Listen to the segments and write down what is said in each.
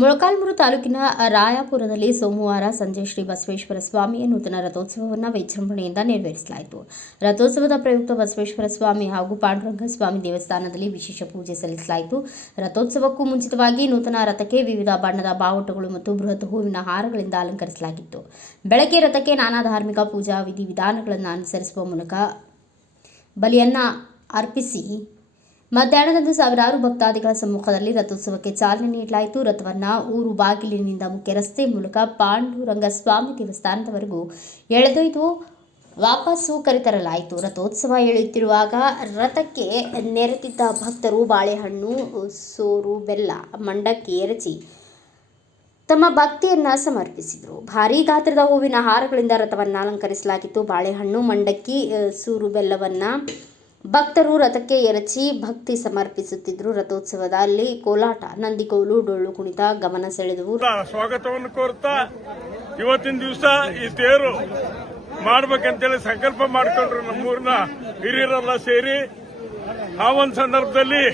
ಮೊಳಕಾಲ್ಮೂರು ತಾಲೂಕಿನ ರಾಯಾಪುರದಲ್ಲಿ ಸೋಮವಾರ ಸಂಜೆ ಶ್ರೀ ಬಸವೇಶ್ವರ ಸ್ವಾಮಿಯ ನೂತನ ರಥೋತ್ಸವವನ್ನು ವಿಜೃಂಭಣೆಯಿಂದ ನೆರವೇರಿಸಲಾಯಿತು. ರಥೋತ್ಸವದ ಪ್ರಯುಕ್ತ ಬಸವೇಶ್ವರ ಸ್ವಾಮಿ ಹಾಗೂ ಪಾಂಡುರಂಗ ಸ್ವಾಮಿ ದೇವಸ್ಥಾನದಲ್ಲಿ ವಿಶೇಷ ಪೂಜೆ ಸಲ್ಲಿಸಲಾಯಿತು. ರಥೋತ್ಸವಕ್ಕೂ ಮುಂಚಿತವಾಗಿ ನೂತನ ರಥಕ್ಕೆ ವಿವಿಧ ಬಣ್ಣದ ಬಾವುಟಗಳು ಮತ್ತು ಬೃಹತ್ ಹೂವಿನ ಹಾರಗಳಿಂದ ಅಲಂಕರಿಸಲಾಗಿತ್ತು. ಬೆಳಗ್ಗೆ ರಥಕ್ಕೆ ನಾನಾ ಧಾರ್ಮಿಕ ಪೂಜಾ ವಿಧಿವಿಧಾನಗಳನ್ನು ಅನುಸರಿಸುವ ಮೂಲಕ ಬಲಿಯನ್ನು ಅರ್ಪಿಸಿ ಮಧ್ಯಾಹ್ನದಂದು ಸಾವಿರಾರು ಭಕ್ತಾದಿಗಳ ಸಮ್ಮುಖದಲ್ಲಿ ರಥೋತ್ಸವಕ್ಕೆ ಚಾಲನೆ ನೀಡಲಾಯಿತು. ರಥವನ್ನು ಊರು ಬಾಗಿಲಿನಿಂದ ಮುಖ್ಯ ರಸ್ತೆ ಮೂಲಕ ಪಾಂಡುರಂಗ ಸ್ವಾಮಿ ದೇವಸ್ಥಾನದವರೆಗೂ ಎಳೆದೊಯ್ದು ವಾಪಸ್ಸು ಕರೆತರಲಾಯಿತು. ರಥೋತ್ಸವ ಎಳೆಯುತ್ತಿರುವಾಗ ರಥಕ್ಕೆ ನೆರೆದಿದ್ದ ಭಕ್ತರು ಬಾಳೆಹಣ್ಣು, ಸೋರು, ಬೆಲ್ಲ, ಮಂಡಕ್ಕಿ ಎರಚಿ ತಮ್ಮ ಭಕ್ತಿಯನ್ನು ಸಮರ್ಪಿಸಿದರು. ಭಾರೀ ಗಾತ್ರದ ಹೂವಿನ ಹಾರಗಳಿಂದ ರಥವನ್ನು ಅಲಂಕರಿಸಲಾಗಿತ್ತು. ಬಾಳೆಹಣ್ಣು, ಮಂಡಕ್ಕಿ, ಸೂರು, ಬೆಲ್ಲವನ್ನು ಭಕ್ತರು ರಥಕ್ಕೆ ಎರಚಿ ಭಕ್ತಿ ಸಮರ್ಪಿಸುತ್ತಿದ್ದರು. ರಥೋತ್ಸವದಲ್ಲಿ ಕೋಲಾಟ, ನಂದಿಕೋಲು, ಡೊಳ್ಳು ಕುಣಿತ ಗಮನ ಸೆಳೆದವು. ಸ್ವಾಗತವನ್ನು ಕೋರುತ್ತಾ ಇವತ್ತಿನ ದಿವಸ ಈ ತೇರು ಮಾಡ್ಬೇಕಂತೇಳಿ ಸಂಕಲ್ಪ ಮಾಡಿಕೊಂಡ್ರು ನಮ್ಮೂರಿನ ಹಿರಿಯರೆಲ್ಲ ಸೇರಿ. ಆ ಒಂದು ಸಂದರ್ಭದಲ್ಲಿ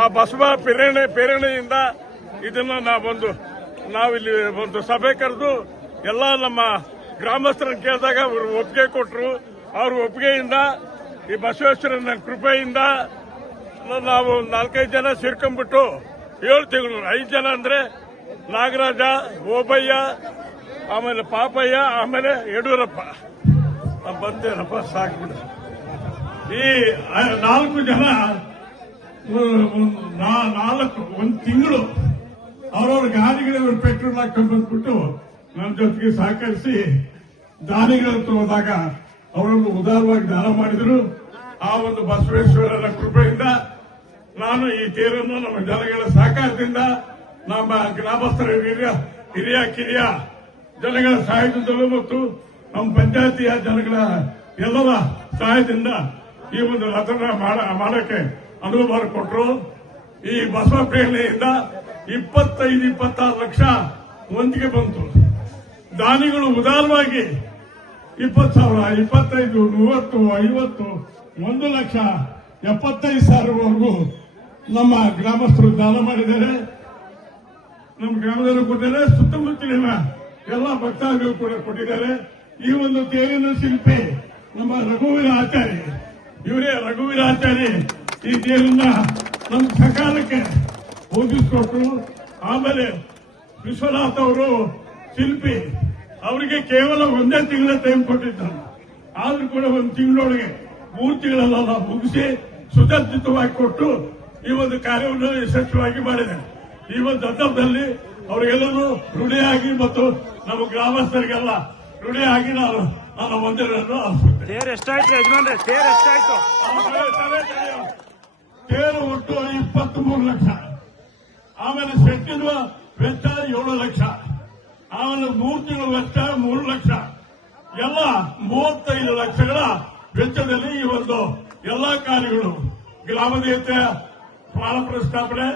ಆ ಬಸವ ಪ್ರೇರಣೆಯಿಂದ ಇದನ್ನ ನಾವಿಲ್ಲಿ ಒಂದು ಸಭೆ ಕರೆದು ಎಲ್ಲ ನಮ್ಮ ಗ್ರಾಮಸ್ಥರನ್ನು ಕೇಳಿದಾಗ ಅವರು ಒಪ್ಪಿಗೆ ಕೊಟ್ಟರು. ಅವ್ರ ಒಪ್ಪಿಗೆಯಿಂದ ಈ ಬಸವೇಶ್ವರನ ಕೃಪೆಯಿಂದ ನಾವು 4-5 ಜನ ಸೇರ್ಕೊಂಡ್ಬಿಟ್ಟು 7 ತಿಂಗಳು 5 ಜನ ಅಂದ್ರೆ ನಾಗರಾಜ, ಓಬಯ್ಯ, ಆಮೇಲೆ ಪಾಪಯ್ಯ, ಆಮೇಲೆ ಯಡಿಯೂರಪ್ಪ ಬಂದೇನಪ್ಪ ಸಾಕ್ಬಿಡು. ಈ 4 ಜನ 1 ತಿಂಗಳು ಅವ್ರವ್ರ ಗಾಡಿಗಳ ಪೆಟ್ರೋಲ್ ಹಾಕೊಂಡು ಬಂದ್ಬಿಟ್ಟು ನನ್ನ ಜೊತೆಗೆ ಸಹಕರಿಸಿ ದಾನಿಗಳ ಹತ್ರ ಹೋದಾಗ ಅವರನ್ನು ಉದಾರವಾಗಿ ದಾನ ಮಾಡಿದರು. ಆ ಒಂದು ಬಸವೇಶ್ವರರ ಕೃಪೆಯಿಂದ ನಾನು ಈ ತೇರನ್ನು ನಮ್ಮ ಜನಗಳ ಸಹಕಾರದಿಂದ, ನಮ್ಮ ಗ್ರಾಮಸ್ಥರ ಹಿರಿಯ ಕಿರಿಯ ಜನಗಳ ಸಹಾಯದಿಂದಲೂ ಮತ್ತು ನಮ್ಮ ಪಂಚಾಯತಿಯ ಜನಗಳ ಎಲ್ಲರ ಸಹಾಯದಿಂದ ಈ ಒಂದು ರಥನ ಮಾಡಕ್ಕೆ ಅನುವು ಮಾಡಿಕೊಟ್ರು. ಈ ಬಸವ ಪ್ರೇರಣೆಯಿಂದ 25-26 ಲಕ್ಷ ಒಂದಿಗೆ ಬಂತು. ದಾನಿಗಳು ಉದಾರವಾಗಿ 20,000, 25, 30, 50, 1,75,000ವರೆಗೂ ನಮ್ಮ ಗ್ರಾಮಸ್ಥರು ದಾನ ಮಾಡಿದ್ದಾರೆ. ನಮ್ಮ ಗ್ರಾಮದಲ್ಲೂ ಕೊಟ್ಟಿದ್ದಾರೆ, ಸುತ್ತಮುತ್ತಲಿನ ಎಲ್ಲ ಭಕ್ತಾದಿಗಳು ಕೂಡ ಕೊಟ್ಟಿದ್ದಾರೆ. ಈ ಒಂದು ತೇರಿನ ಶಿಲ್ಪಿ ನಮ್ಮ ರಘುವೀರ ಆಚಾರ್ಯ, ಇವರೇ ರಘುವೀರ ಆಚಾರ್ಯ ಈ ತೇರನ್ನ ನಮ್ಮ ಸಕಾಲಕ್ಕೆ ಓದಿಸ್ಕೊಟ್ರು. ಆಮೇಲೆ ವಿಶ್ವನಾಥ್ ಅವರು ಶಿಲ್ಪಿ, ಅವರಿಗೆ ಕೇವಲ 1 ತಿಂಗಳ ಟೈಮ್ ಕೊಟ್ಟಿದ್ದಾರೆ. ಆದ್ರೂ ಕೂಡ 1 ತಿಂಗಳೊಳಗೆ 3 ತಿಂಗಳೆಲ್ಲ ಮುಗಿಸಿ ಸುಸಜ್ಜಿತವಾಗಿ ಕೊಟ್ಟು ಈ ಒಂದು ಕಾರ್ಯವನ್ನು ಯಶಸ್ವಿಯಾಗಿ ಮಾಡಿದ್ದಾರೆ. ಈ ಒಂದು ಸಂದರ್ಭದಲ್ಲಿ ಅವರಿಗೆಲ್ಲರೂ ಋಣಿಯಾಗಿ ಮತ್ತು ನಮ್ಮ ಗ್ರಾಮಸ್ಥರಿಗೆಲ್ಲ ಋಣಿಯಾಗಿ ನಾನು ವಂದನೆಯನ್ನು ಅರ್ಪಿಸುತ್ತೇನೆ. ತೇರು ಒಟ್ಟು 23 ಲಕ್ಷ, ಆಮೇಲೆ ಸೆಟ್ಟಿನ ವೆಚ್ಚ 7 ಲಕ್ಷ, ಆಮೇಲೆ 3 ತಿಂಗಳ ವೆಚ್ಚ 3 ಲಕ್ಷ, ಎಲ್ಲ 35 ಲಕ್ಷಗಳ ವೆಚ್ಚದಲ್ಲಿ ಈ ಒಂದು ಎಲ್ಲಾ ಕಾರ್ಯಗಳು, ಗ್ರಾಮದೇವತೆಯ ಪ್ರಾಣ ಪ್ರಸ್ತಾಪನೆ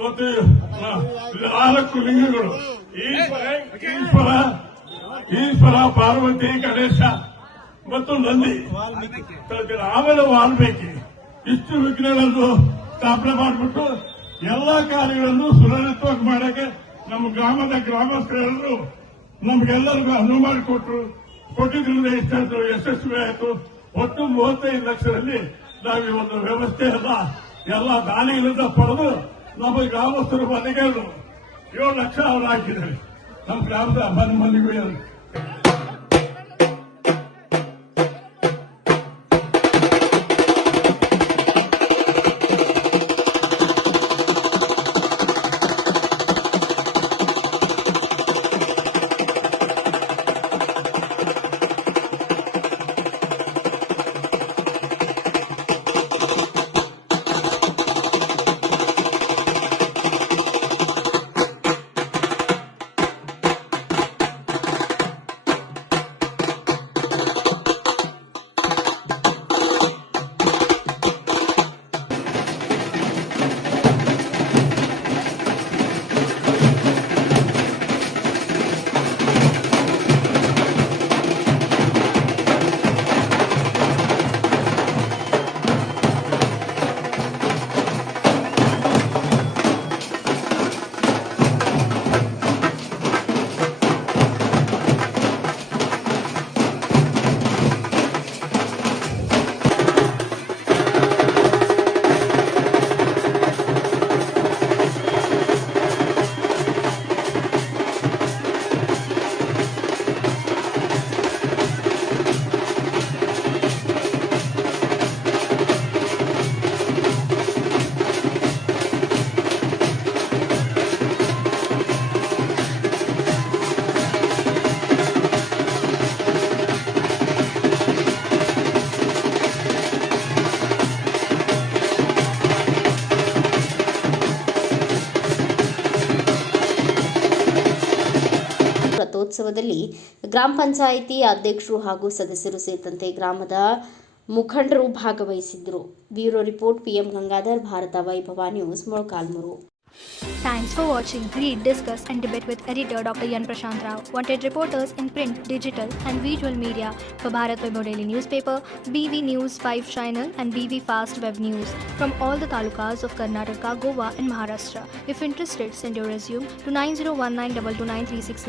ಮತ್ತು 4 ಲಿಂಗಗಳು, ಈಶ್ವರ, ಪಾರ್ವತಿ, ಗಣೇಶ ಮತ್ತು ನಂದಿ, ಆಮೇಲೆ ವಾಲ್ಮೀಕಿ, ಇಷ್ಟು ವಿಘ್ನಗಳನ್ನು ಸ್ಥಾಪನೆ ಮಾಡಿಬಿಟ್ಟು ಎಲ್ಲಾ ಕಾರ್ಯಗಳನ್ನು ಸುಲಲಿತವಾಗಿ ಮಾಡಕ್ಕೆ ನಮ್ಮ ಗ್ರಾಮದ ಗ್ರಾಮಸ್ಥರೆಲ್ಲರೂ ನಮಗೆಲ್ಲರಿಗೂ ಅನುವು ಮಾಡಿಕೊಟ್ರು. ಕೊಟ್ಟಿದ್ರಿಂದ ಎಷ್ಟಾಯ್ತು, ಯಶಸ್ವಿ ಆಯಿತು. ಒಟ್ಟು 35 ಲಕ್ಷದಲ್ಲಿ ನಾವು ಈ ಒಂದು ವ್ಯವಸ್ಥೆ ಎಲ್ಲ ದಾನಿಗಳಿಂದ ಪಡೆದು ನಮ್ಮ ಗ್ರಾಮಸ್ಥರ ಮನೆಗೆ 7 ಲಕ್ಷ ಅವರು ಹಾಕಿದ್ದಾರೆ. ನಮ್ಮ ಗ್ರಾಮದ ಮನೆಗೂ ರಥೋತ್ಸವದಲ್ಲಿ ಗ್ರಾಮ ಪಂಚಾಯಿತಿ ಅಧ್ಯಕ್ಷರು ಹಾಗೂ ಸದಸ್ಯರು ಸೇರಿದಂತೆ ಗ್ರಾಮದ ಮುಖಂಡರು ಭಾಗವಹಿಸಿದ್ದರು. Bureau report PM Gangadhar, Bharat Vaibhav news, Molakalmuru. Thanks for watching. Read, discuss and debate with editor Dr. Yan Prashant Rao. Wanted reporters in print, digital and visual media for Bharat Vaibhav Daily Newspaper, BV News 5 Channel and BV Fast Web News from all the talukas of Karnataka, Goa and Maharashtra. If interested, send your resume to 9019229369.